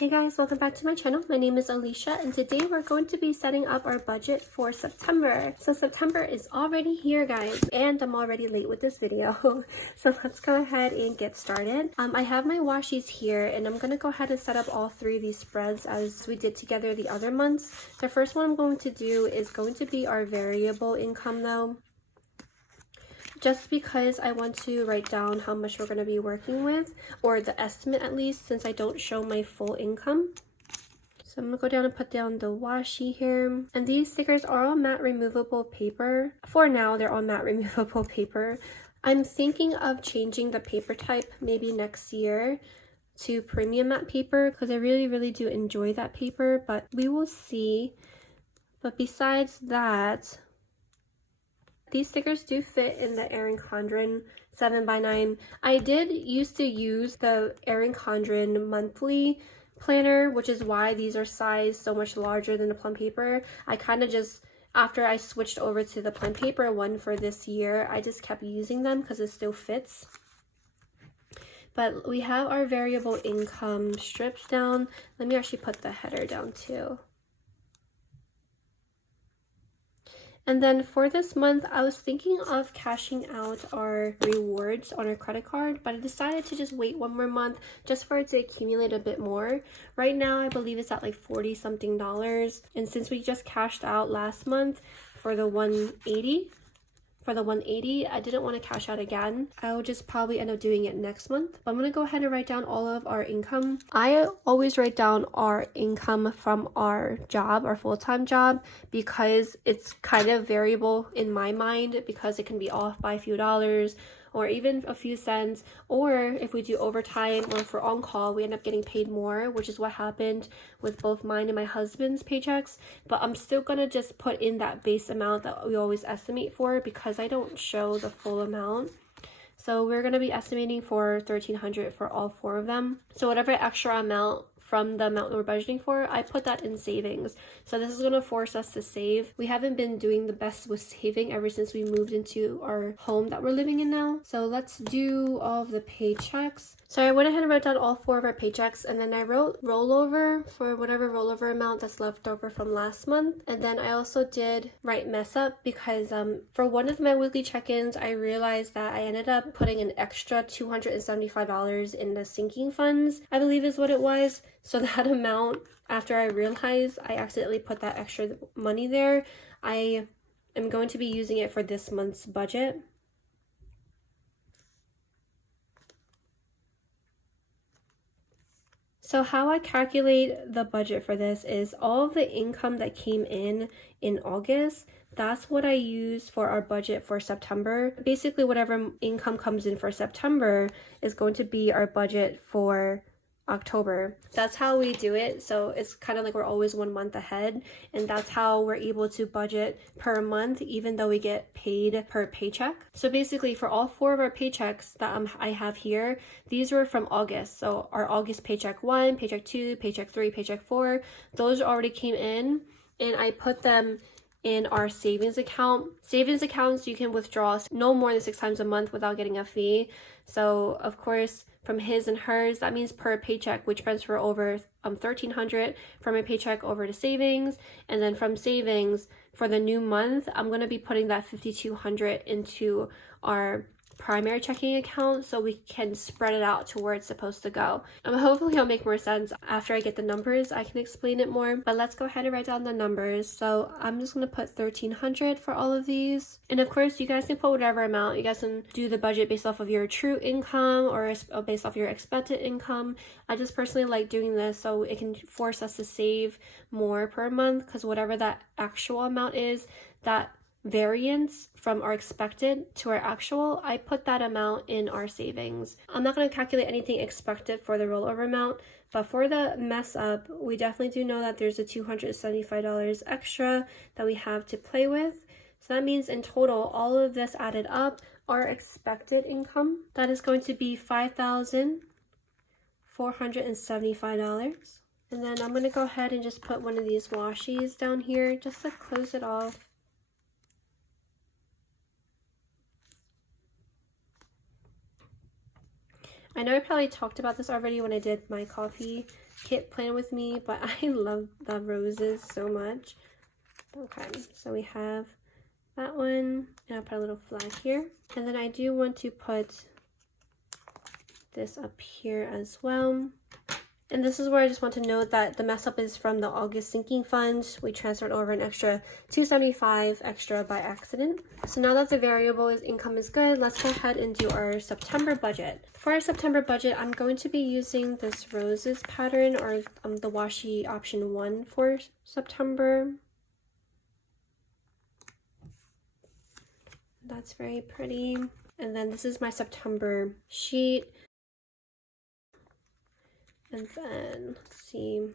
Hey guys, welcome back to my channel. My name is Alicia and today we're going to be setting up our budget for September. So September is already here guys, and I'm already late with this video. So let's go ahead and get started. I have my washies here and I'm going to go ahead and set up all three of these spreads as we did together the other months. The first one I'm going to do is going to be our variable income though. Just because I want to write down how much we're going to be working with, or the estimate at least, since I don't show my full income. So I'm going to go down and put down the washi here. And these stickers are all matte removable paper. For now, they're all matte removable paper. I'm thinking of changing the paper type maybe next year to premium matte paper because I really do enjoy that paper, but we will see. But besides that, these stickers do fit in the Erin Condren 7x9. I did used to use the Erin Condren monthly planner, which is why these are sized so much larger than the plum paper. I kind of just, after I switched over to the plum paper one for this year, I just kept using them because it still fits. But we have our variable income strips down. Let me actually put the header down too. And then for this month, I was thinking of cashing out our rewards on our credit card, but I decided to just wait one more month just for it to accumulate a bit more. Right now, I believe it's at like $40 something. And since we just cashed out last month for the 180, I didn't want to cash out again. I will just probably end up doing it next month. But I'm going to go ahead and write down all of our income. I always write down our income from our job, our full-time job, because it's kind of variable in my mind because it can be off by a few dollars or even a few cents, or if we do overtime or if we're on call, we end up getting paid more, which is what happened with both mine and my husband's paychecks. But I'm still gonna just put in that base amount that we always estimate for because I don't show the full amount. So we're gonna be estimating for $1,300 for all four of them. So whatever extra amount from the amount we're budgeting for, I put that in savings. So this is going to force us to save. We haven't been doing the best with saving ever since we moved into our home that we're living in now. So let's do all of the paychecks. So I went ahead and wrote down all four of our paychecks, and then I wrote rollover for whatever rollover amount that's left over from last month. And then I also did write mess up because for one of my weekly check-ins, I realized that I ended up putting an extra $275 in the sinking funds, I believe is what it was. So that amount, after I realized I accidentally put that extra money there, I am going to be using it for this month's budget. So how I calculate the budget for this is all of the income that came in August, that's what I use for our budget for September. Basically, whatever income comes in for September is going to be our budget for October. That's how we do it. So it's kind of like we're always 1 month ahead, and that's how we're able to budget per month even though we get paid per paycheck. So basically for all four of our paychecks that I have here, these were from August. So our August paycheck 1, paycheck 2, paycheck 3, paycheck 4, those already came in and I put them in our savings account. Savings accounts you can withdraw no more than 6 times a month without getting a fee. So of course from his and hers, that means per paycheck we transfer over $1,300 from a paycheck over to savings, and then from savings for the new month I'm going to be putting that $5,200 into our primary checking account so we can spread it out to where it's supposed to go. Hopefully it'll make more sense after I get the numbers. I can explain it more, but let's go ahead and write down the numbers. So I'm just going to put $1,300 for all of these, and of course you guys can put whatever amount. You guys can do the budget based off of your true income or based off your expected income. I just personally like doing this so it can force us to save more per month, because whatever that actual amount is, that variance from our expected to our actual, I put that amount in our savings. I'm not going to calculate anything expected for the rollover amount, but for the mess up, we definitely do know that there's a $275 extra that we have to play with. So that means in total, all of this added up, our expected income, that is going to be $5,475. And then I'm going to go ahead and just put one of these washies down here just to close it off. I know I probably talked about this already when I did my coffee kit plan with me, but I love the roses so much. Okay, so we have that one, and I'll put a little flag here. And then I do want to put this up here as well. And this is where I just want to note that the mess up is from the August sinking fund. We transferred over an extra $275 extra by accident. So now that the variable income is good, let's go ahead and do our September budget. For our September budget, I'm going to be using this roses pattern, or the washi option 1 for September. That's very pretty. And then this is my September sheet. And then, let's see.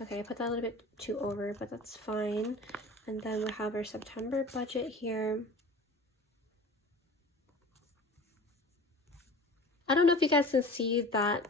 Okay, I put that a little bit too over, but that's fine. And then we have our September budget here. I don't know if you guys can see that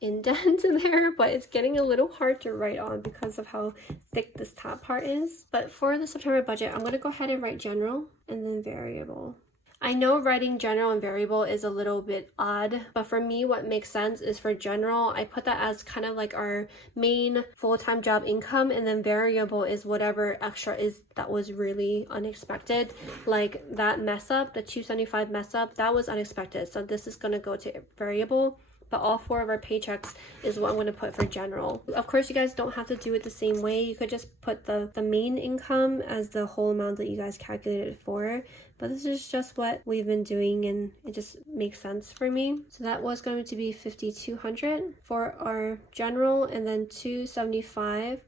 indent in there, but it's getting a little hard to write on because of how thick this top part is. But for the September budget, I'm going to go ahead and write general and then variable. I know writing general and variable is a little bit odd, but for me what makes sense is for general, I put that as kind of like our main full-time job income, and then variable is whatever extra is that was really unexpected. Like that mess up, the 275 mess up, that was unexpected. So this is going to go to variable. But all 4 of our paychecks is what I'm going to put for general. Of course, you guys don't have to do it the same way. You could just put the main income as the whole amount that you guys calculated for. But this is just what we've been doing, and it just makes sense for me. So that was going to be $5,200 for our general, and then $275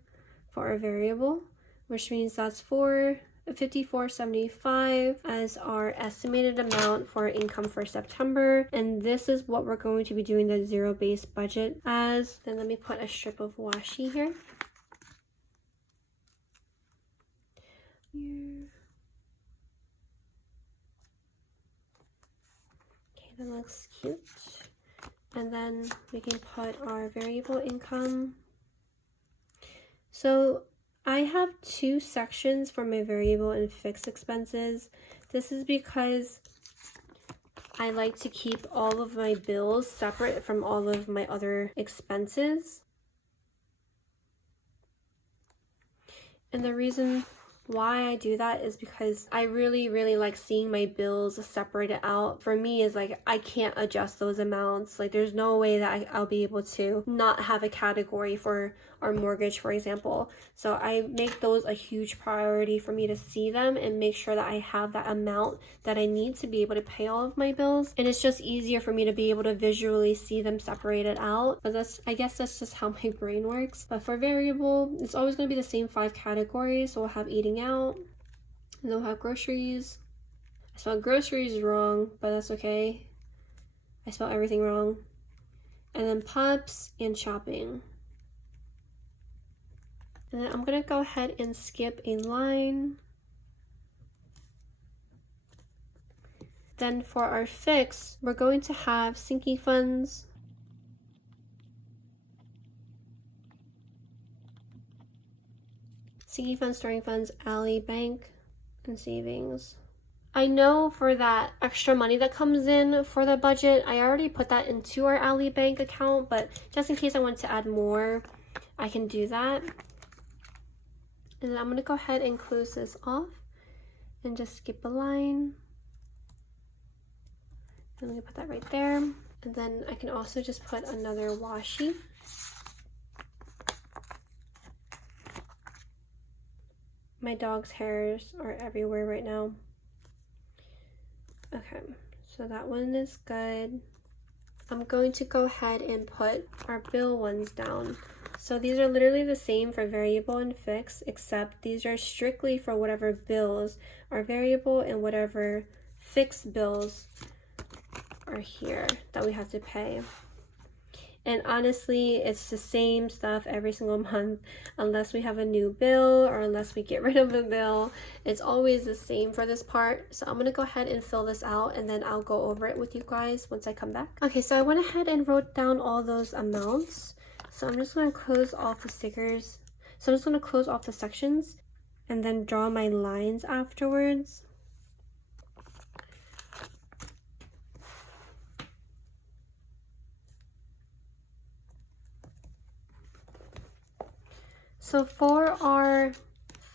for our variable, which means that's $54.75 as our estimated amount for income for September. And this is what we're going to be doing the zero-based budget as. Then let me put a strip of washi here. Okay, that looks cute. And then we can put our variable income. So I have 2 sections for my variable and fixed expenses. This is because I like to keep all of my bills separate from all of my other expenses. And the reason why I do that is because I really like seeing my bills separated out. For me, is like I can't adjust those amounts. Like there's no way that I'll be able to not have a category for our mortgage, for example. So I make those a huge priority for me to see them and make sure that I have that amount that I need to be able to pay all of my bills. And it's just easier for me to be able to visually see them separated out. But I guess that's just how my brain works. But for variable, it's always going to be the same 5 categories. So we'll have eating out, and then we'll have groceries. I spelled groceries wrong, but that's okay. I spelled everything wrong. And then pups and shopping. And then I'm going to go ahead and skip a line. Then for our fix, we're going to have sinking funds, starting funds, alley, bank, and savings. I know for that extra money that comes in for the budget, I already put that into our alley bank account, but just in case I want to add more, I can do that. And then I'm going to go ahead and close this off and just skip a line. I'm going to put that right there. And then I can also just put another washi. My dog's hairs are everywhere right now. Okay, so that one is good. I'm going to go ahead and put our bill ones down. So these are literally the same for variable and fixed, except these are strictly for whatever bills are variable and whatever fixed bills are here that we have to pay. And honestly, it's the same stuff every single month, unless we have a new bill or unless we get rid of a bill. It's always the same for this part. So I'm going to go ahead and fill this out, and then I'll go over it with you guys once I come back. Okay, so I went ahead and wrote down all those amounts. So I'm just going to close off the stickers. So I'm just going to close off the sections and then draw my lines afterwards. So for our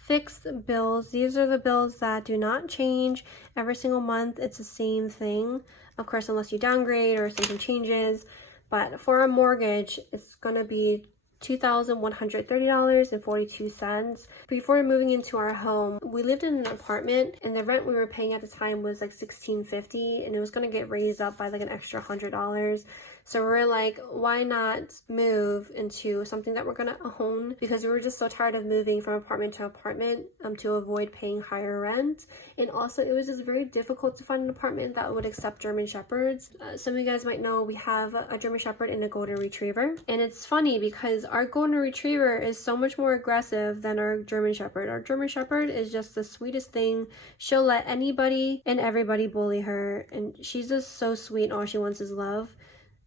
fixed bills, these are the bills that do not change every single month. It's the same thing, of course, unless you downgrade or something changes. But for a mortgage, it's gonna be $2,130.42. Before moving into our home, we lived in an apartment and the rent we were paying at the time was like $1,650, and it was going to get raised up by like an extra $100. So we're like, why not move into something that we're going to own? Because we were just so tired of moving from apartment to apartment to avoid paying higher rent. And also it was just very difficult to find an apartment that would accept German Shepherds. Some of you guys might know we have a German Shepherd and a Golden Retriever. And it's funny because our Golden Retriever is so much more aggressive than our German Shepherd. Our German Shepherd is just the sweetest thing. She'll let anybody and everybody bully her. And she's just so sweet. All she wants is love.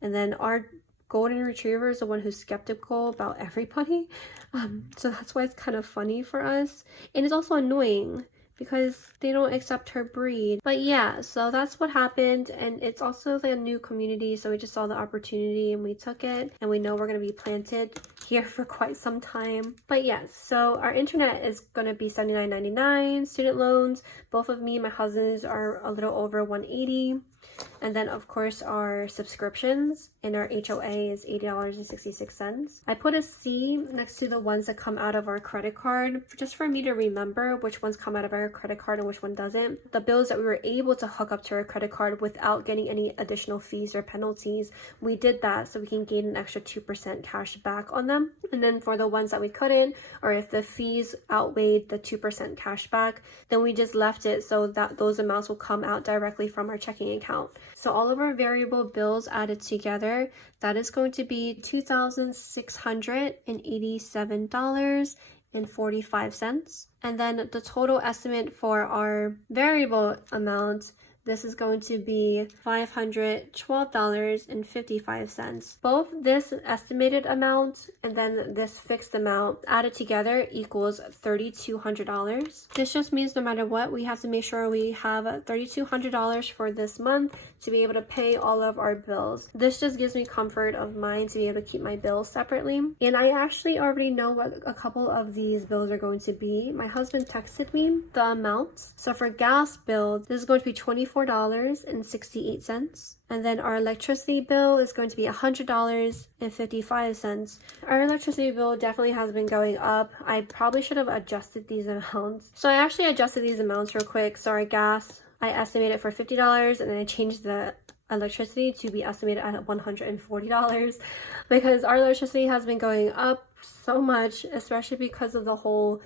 And then our Golden Retriever is the one who's skeptical about everybody. So that's why it's kind of funny for us. And it's also annoying because they don't accept her breed. But yeah, so that's what happened. And it's also the new community. So we just saw the opportunity and we took it. And we know we're going to be planted here for quite some time. But yes, so our internet is going to be $79.99. Student loans, both of me and my husband's are a little over $180. And then of course our subscriptions and our HOA is $80.66. I put a C next to the ones that come out of our credit card just for me to remember which ones come out of our credit card and which one doesn't. The bills that we were able to hook up to our credit card without getting any additional fees or penalties, we did that so we can gain an extra 2% cash back on them. And then for the ones that we couldn't, or if the fees outweighed the 2% cash back, then we just left it so that those amounts will come out directly from our checking account. So all of our variable bills added together, that is going to be $2,687.45. And then the total estimate for our variable amount, this is going to be $512.55. Both this estimated amount and then this fixed amount added together equals $3,200. This just means no matter what, we have to make sure we have $3,200 for this month to be able to pay all of our bills. This just gives me comfort of mind to be able to keep my bills separately. And I actually already know what a couple of these bills are going to be. My husband texted me the amounts. So for gas bill, this is going to be $24.68. And then our electricity bill is going to be $100.55. Our electricity bill definitely has been going up. I probably should have adjusted these amounts. So I actually adjusted these amounts real quick. So our gas, I estimated for $50, and then I changed the electricity to be estimated at $140 because our electricity has been going up so much, especially because of the whole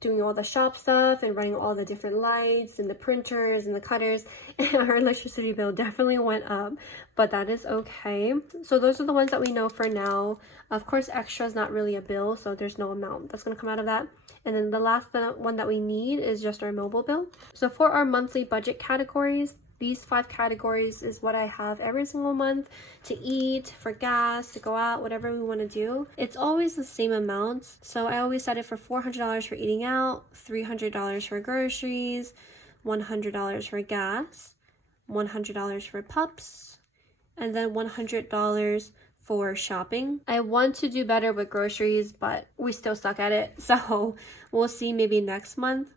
doing all the shop stuff and running all the different lights and the printers and the cutters, and our electricity bill definitely went up, but that is okay. So those are the ones that we know for now. Of course, extra is not really a bill, so there's no amount that's going to come out of that. And then the last one that we need is just our mobile bill. So for our monthly budget categories, these 5 categories is what I have every single month to eat, for gas, to go out, whatever we want to do. It's always the same amounts. So I always set it for $400 for eating out, $300 for groceries, $100 for gas, $100 for pups, and then $100 for shopping. I want to do better with groceries, but we still suck at it. So we'll see maybe next month.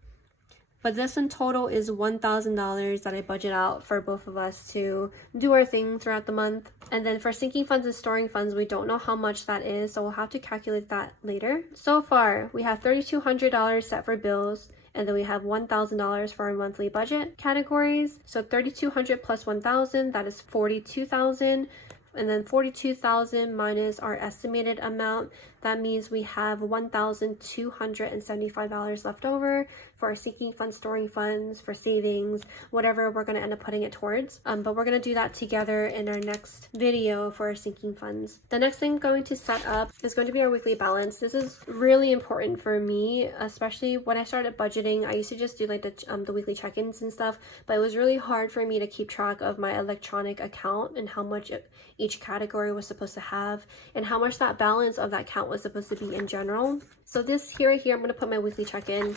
But this in total is $1,000 that I budget out for both of us to do our thing throughout the month. And then for sinking funds and storing funds, we don't know how much that is, so we'll have to calculate that later. So far, we have $3,200 set for bills, and then we have $1,000 for our monthly budget categories. So $3,200 plus $1,000, that is $42,000. And then $42,000 minus our estimated amount, that means we have $1,275 left over for our sinking funds, storing funds, for savings, whatever we're going to end up putting it towards. But we're going to do that together in our next video for our sinking funds. The next thing I'm going to set up is going to be our weekly balance. This is really important for me, especially when I started budgeting. I used to just do like the weekly check-ins and stuff, but it was really hard for me to keep track of my electronic account and how much each category was supposed to have and how much that balance of that account was supposed to be in general. So this right here, I'm going to put my weekly check-in,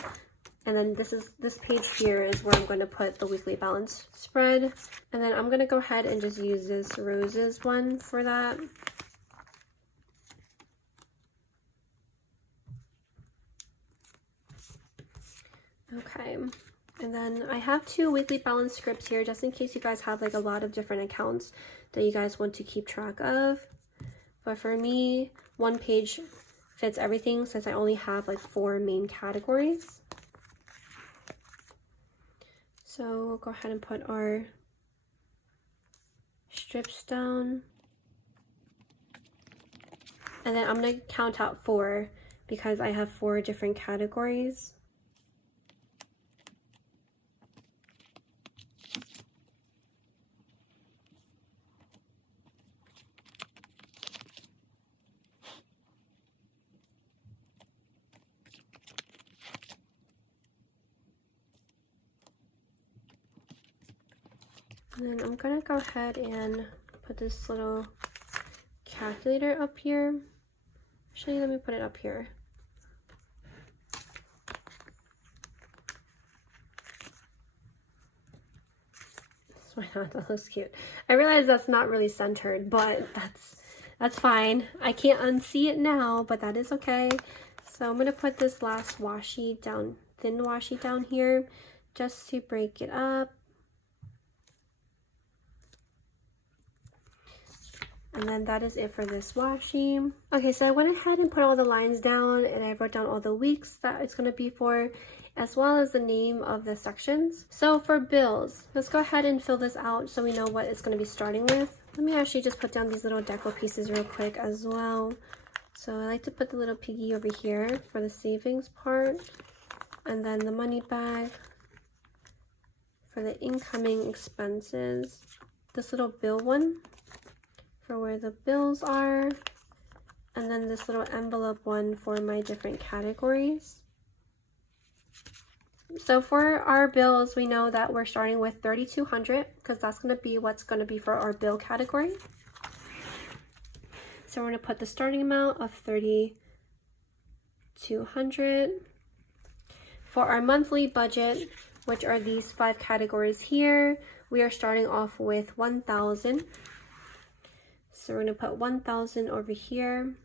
and then this page here is where I'm going to put the weekly balance spread. And then I'm going to go ahead and just use this roses one for that. Okay. And then I have 2 weekly balance scripts here just in case you guys have like a lot of different accounts that you guys want to keep track of. But for me, 1 page fits everything since I only have like 4 main categories. So we'll go ahead and put our strips down. And then I'm going to count out 4 because I have 4 different categories. And then I'm gonna go ahead and put this little calculator up here. Actually, let me put it up here. Why not? That looks cute. I realize that's not really centered, but that's fine. I can't unsee it now, but that is okay. So I'm gonna put this last washi down, thin washi down here, just to break it up. And then that is it for this washi. Okay, so I went ahead and put all the lines down and I wrote down all the weeks that it's gonna be for, as well as the name of the sections. So for bills, let's go ahead and fill this out so we know what it's gonna be starting with. Let me actually just put down these little deco pieces real quick as well. So I like to put the little piggy over here for the savings part, and then the money bag for the incoming expenses. This little bill one for where the bills are, and then this little envelope one for my different categories. So for our bills, we know that we're starting with $3,200 because that's going to be what's going to be for our bill category. So we're going to put the starting amount of $3,200. For our monthly budget, which are these 5 categories here, we are starting off with $1,000. So we're going to put $1,000 over here.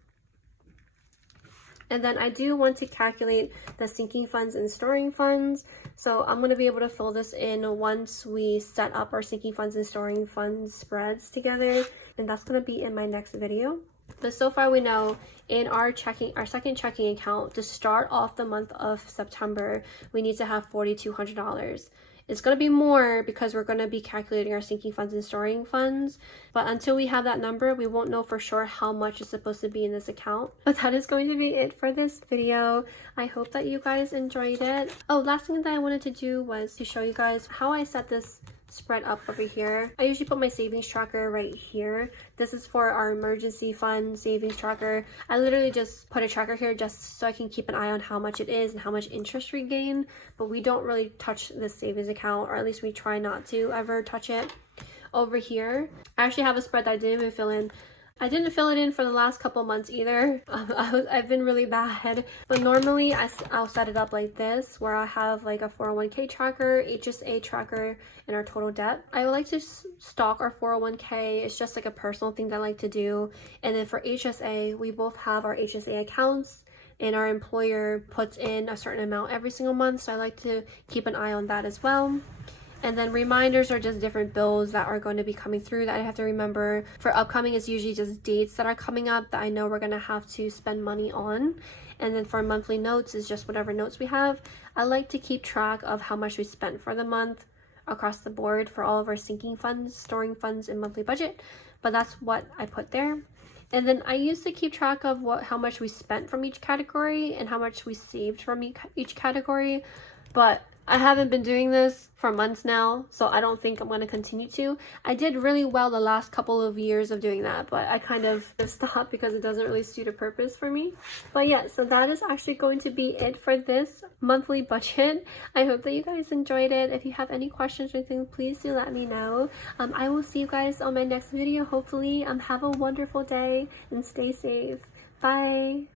And then I do want to calculate the sinking funds and storing funds. So I'm going to be able to fill this in once we set up our sinking funds and storing funds spreads together. And that's going to be in my next video. But so far we know in our second checking account, to start off the month of September, we need to have $4,200. It's going to be more because we're going to be calculating our sinking funds and storing funds. But until we have that number, we won't know for sure how much is supposed to be in this account. But that is going to be it for this video. I hope that you guys enjoyed it. Oh, last thing that I wanted to do was to show you guys how I set this spread up over here. I usually put my savings tracker right here. This is for our emergency fund savings tracker. I literally just put a tracker here just so I can keep an eye on how much it is and how much interest we gain, but we don't really touch this savings account, or at least we try not to ever touch it. Over here, I actually have a spread that I didn't even fill in. I didn't fill it in for the last couple months either. I've been really bad, but normally I'll set it up like this, where I have like a 401k tracker, HSA tracker, and our total debt. I would like to stock our 401k. It's just like a personal thing that I like to do. And then for HSA, we both have our HSA accounts, and our employer puts in a certain amount every single month, so I like to keep an eye on that as well. And then reminders are just different bills that are going to be coming through that I have to remember. For upcoming, it's usually just dates that are coming up that I know we're going to have to spend money on. And then for monthly notes is just whatever notes we have. I like to keep track of how much we spent for the month across the board for all of our sinking funds, storing funds, and monthly budget. But that's what I put there. And then I used to keep track of how much we spent from each category and how much we saved from each category. But I haven't been doing this for months now, so I don't think I'm going to continue to. I did really well the last couple of years of doing that, but I kind of stopped because it doesn't really suit a purpose for me. But yeah, so that is actually going to be it for this monthly budget. I hope that you guys enjoyed it. If you have any questions or anything, please do let me know. I will see you guys on my next video, hopefully. Have a wonderful day and stay safe. Bye!